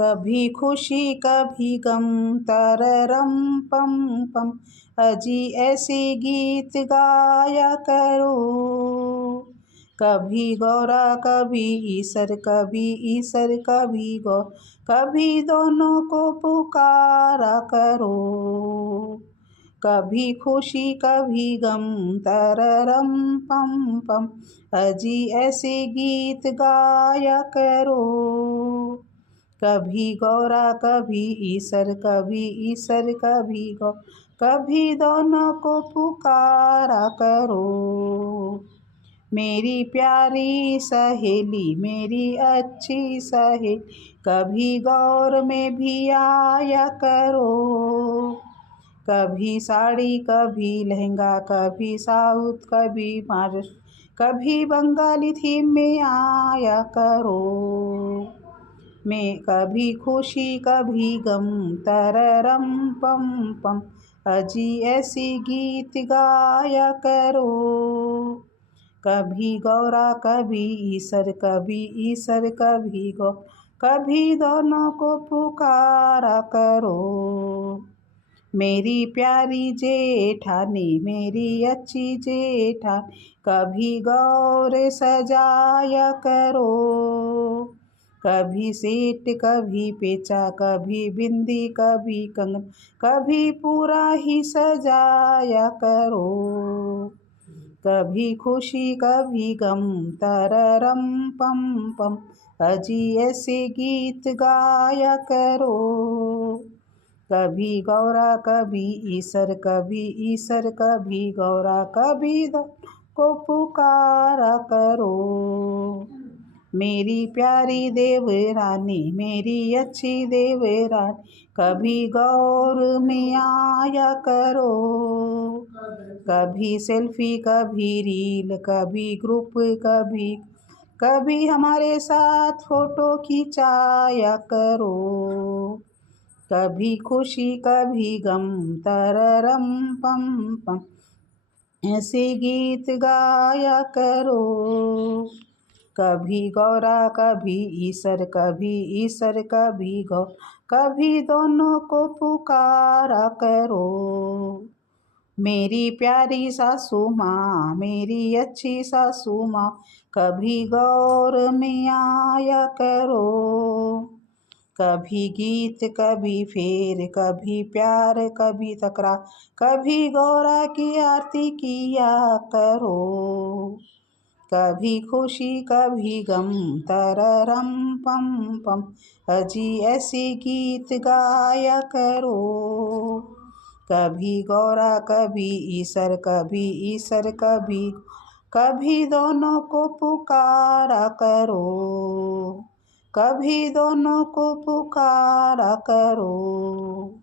कभी खुशी कभी गम, तररम पम पम, अजी ऐसे गीत गाया करो। कभी गौरा कभी ईसर, कभी ईसर कभी गौ, कभी दोनों को पुकारा करो। कभी खुशी कभी गम, तररम पम पम, अजी ऐसे गीत गाया करो। कभी गौरा कभी ईसर, कभी ईसर कभी गौ, कभी दोनों को पुकारा करो। मेरी प्यारी सहेली, मेरी अच्छी सहेली, कभी गौर में भी आया करो। कभी साड़ी कभी लहंगा, कभी साउथ कभी महाराष्ट्र, कभी बंगाली थीम में आया करो। मैं कभी खुशी कभी गम, तररम पम पम, अजी ऐसी गीत गाया करो। कभी गौरा कभी ईसर, कभी ईसर कभी गौ, कभी दोनों को पुकारा करो। मेरी प्यारी जेठानी, मेरी अच्छी जेठानी, कभी गौर सजाया करो। कभी सेट कभी पेचा, कभी बिंदी कभी कंगन, कभी पूरा ही सजाया करो। कभी खुशी कभी गम, तररम पम पम, अजी ऐसे गीत गाया करो। कभी गौरा कभी ईसर, कभी ईसर कभी गौरा, कभी दो को पुकारा करो। मेरी प्यारी देवरानी, मेरी अच्छी देवरानी, कभी गौर में आया करो। कभी सेल्फी कभी रील, कभी ग्रुप कभी, कभी हमारे साथ फोटो खिंचाया करो। कभी खुशी कभी गम, तररम पम पम, ऐसे गीत गाया करो। कभी गौरा कभी ईसर, कभी ईसर कभी गौ, कभी दोनों को पुकारा करो। मेरी प्यारी सासू माँ, मेरी अच्छी सासू माँ, कभी गौर में आया करो। कभी गीत कभी फेर, कभी प्यार कभी तकरार, कभी गौरा की आरती किया करो। कभी खुशी कभी गम, तररम पम पम, अजी ऐसे गीत गाया करो। कभी गौरा कभी ईसर, कभी ईसर कभी, कभी दोनों को पुकारा करो। कभी दोनों को पुकारा करो।